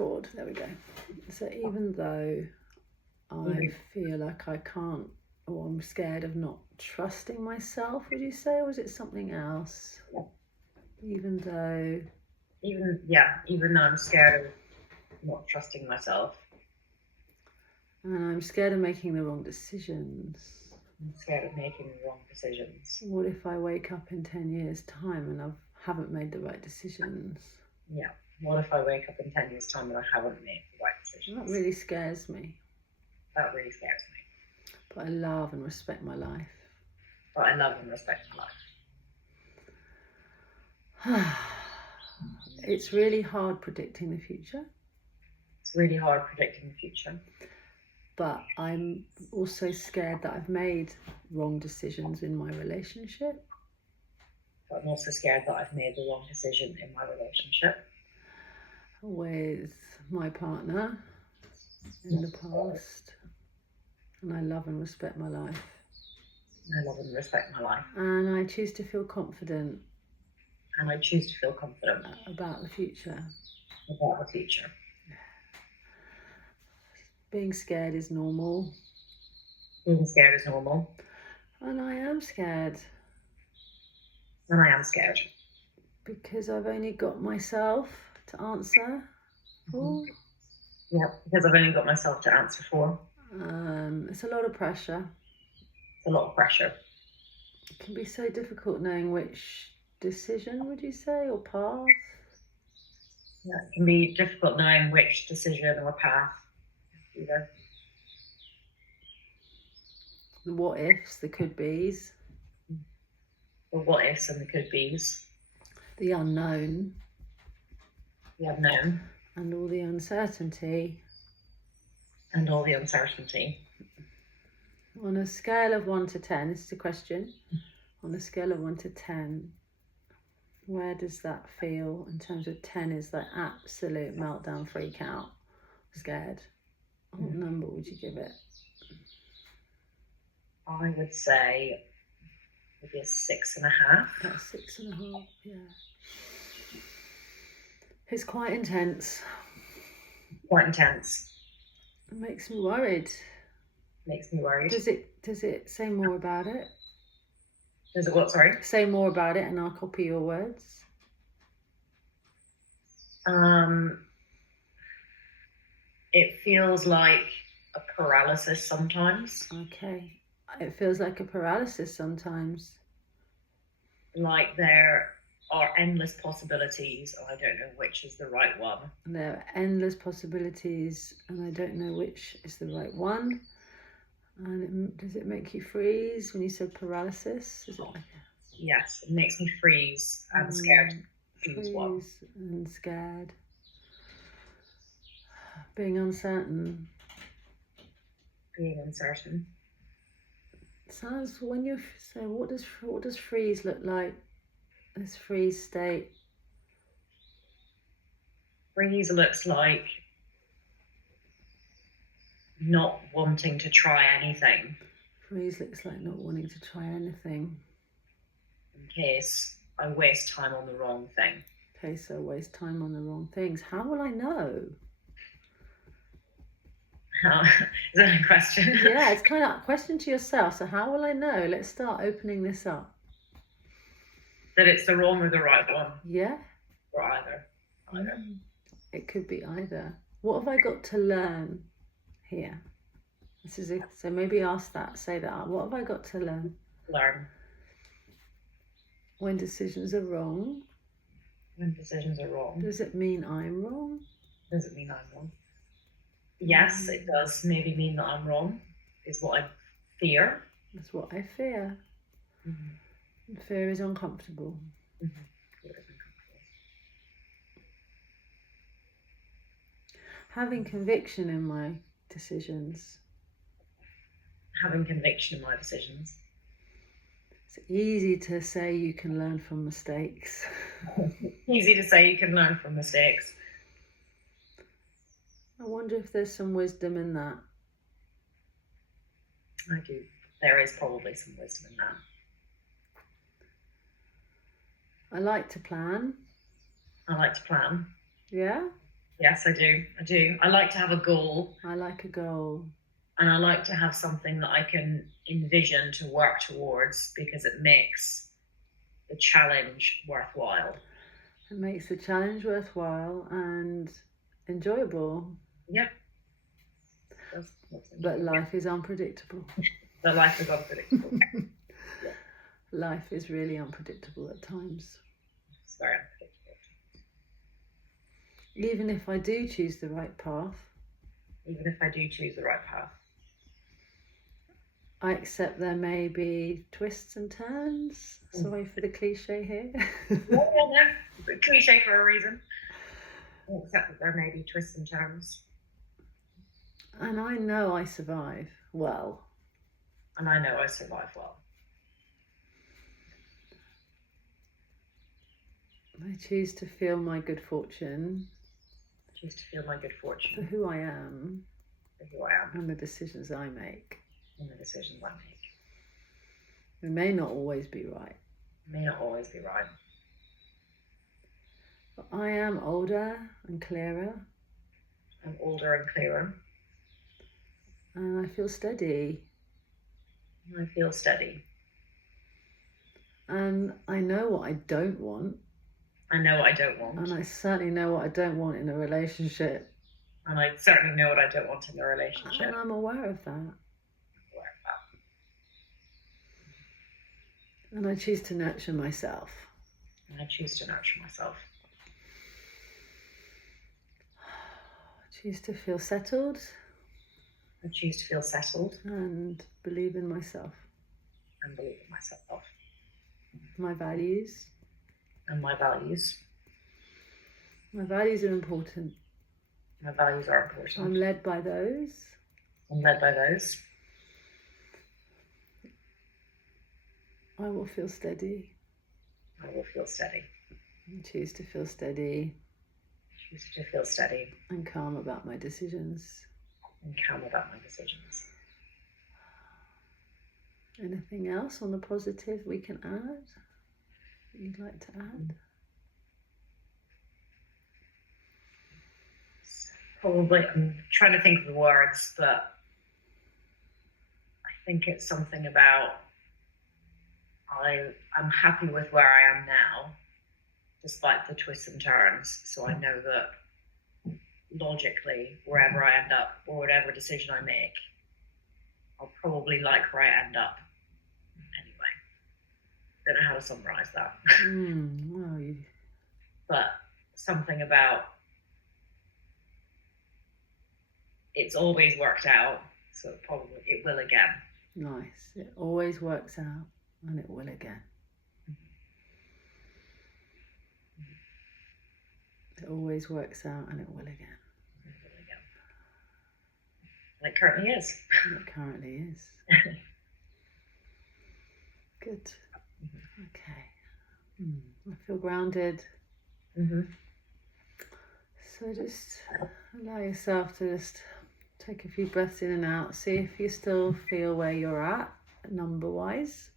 record. There we go. So even though I feel like I can't, or I'm scared of not trusting myself, would you say, or is it something else? Yeah. Even though I'm scared of not trusting myself. And I'm scared of making the wrong decisions. I'm scared of making the wrong decisions. What if I wake up in 10 years' time and I haven't made the right decisions? Yeah. What if I wake up in 10 years' time and I haven't made the right decisions? That really scares me. That really scares me. But I love and respect my life. But I love and respect my life. It's really hard predicting the future. It's really hard predicting the future. But I'm also scared that I've made wrong decisions in my relationship. But I'm also scared that I've made the wrong decision in my relationship. With my partner in the past. And I love and respect my life. I love and respect my life. And I choose to feel confident. And I choose to feel confident about the future. About the future. Being scared is normal. Being scared is normal. And I am scared. And I am scared. Because I've only got myself to answer for. Yeah, because I've only got myself to answer for. It's a lot of pressure. It's a lot of pressure. It can be so difficult knowing which decision, would you say, or path? Yeah, it can be difficult knowing which decision or path either. The what ifs, the could be's. The what ifs and the could be's. The unknown. The unknown. And all the uncertainty. And all the uncertainty. On a scale of 1 to 10, this is a question. On a scale of 1 to 10, where does that feel in terms of 10 is like absolute meltdown, freak out, scared? What number would you give it? I would say maybe a 6.5. That's 6.5, yeah. It's quite intense. Quite intense. It makes me worried. Makes me worried. Does it say more about it? Does it what, sorry? Say more about it and I'll copy your words. It feels like a paralysis sometimes. Okay. It feels like a paralysis sometimes. Like there are endless possibilities and I don't know which is the right one. There are endless possibilities and I don't know which is the right one. And does it make you freeze when you said paralysis? Is it like Yes, it makes me freeze and scared. Freeze and scared. Being uncertain. Being uncertain. Sounds when you say what does freeze look like? This freeze state. Freeze looks like not wanting to try anything. Freeze looks like not wanting to try anything. In case I waste time on the wrong thing. In case I waste time on the wrong things. How will I know? Is that a question? Yeah, it's kind of a question to yourself. So how will I know? Let's start opening this up. That it's the wrong or the right one? Yeah. Or either. It could be either. What have I got to learn here? This is it. So maybe ask that, say that. What have I got to learn? Learn. When decisions are wrong. When decisions are wrong. Does it mean I'm wrong? Does it mean I'm wrong? Yes, it does maybe mean that I'm wrong, is what I fear. That's what I fear. Mm-hmm. Fear is uncomfortable. Mm-hmm. Fear is uncomfortable. Having conviction in my decisions. Having conviction in my decisions. It's easy to say you can learn from mistakes. Easy to say you can learn from mistakes. I wonder if there's some wisdom in that. I do. There is probably some wisdom in that. I like to plan. I like to plan. Yeah? Yes, I do. I like to have a goal, I like a goal. and I like to have something that I can envision to work towards, because it makes the challenge worthwhile. It makes the challenge worthwhile and enjoyable. Yeah. But life is unpredictable. But life is unpredictable. Life is really unpredictable at times. It's very unpredictable. Even if I do choose the right path, I accept there may be twists and turns. Sorry for the cliche here. No, cliche for a reason. I accept that there may be twists and turns. And I know I survive well. And I know I survive well. I choose to feel my good fortune. For who I am. And the decisions I make. We may not always be right. But I am older and clearer. And I feel steady. And I know what I don't want. And I certainly know what I don't want in a relationship. And I'm aware of that. And I choose to nurture myself. I choose to feel settled. And believe in myself. My values. My values are important. I'm led by those. I will feel steady. I choose to feel steady. And calm about my decisions. Anything else on the positive we can add? That you'd like to add? Probably, I'm trying to think of the words, but I think it's something about I'm happy with where I am now, despite the twists and turns. So I know that logically, wherever I end up or whatever decision I make, I'll probably like where I end up anyway. Don't know how to summarize that. But something about it's always worked out, so probably it will again. Nice. It always works out, and it will again. It always works out, and it will again. And it currently is. Good. Okay. I feel grounded. So just allow yourself to just take a few breaths in and out. See if you still feel where you're at, number-wise.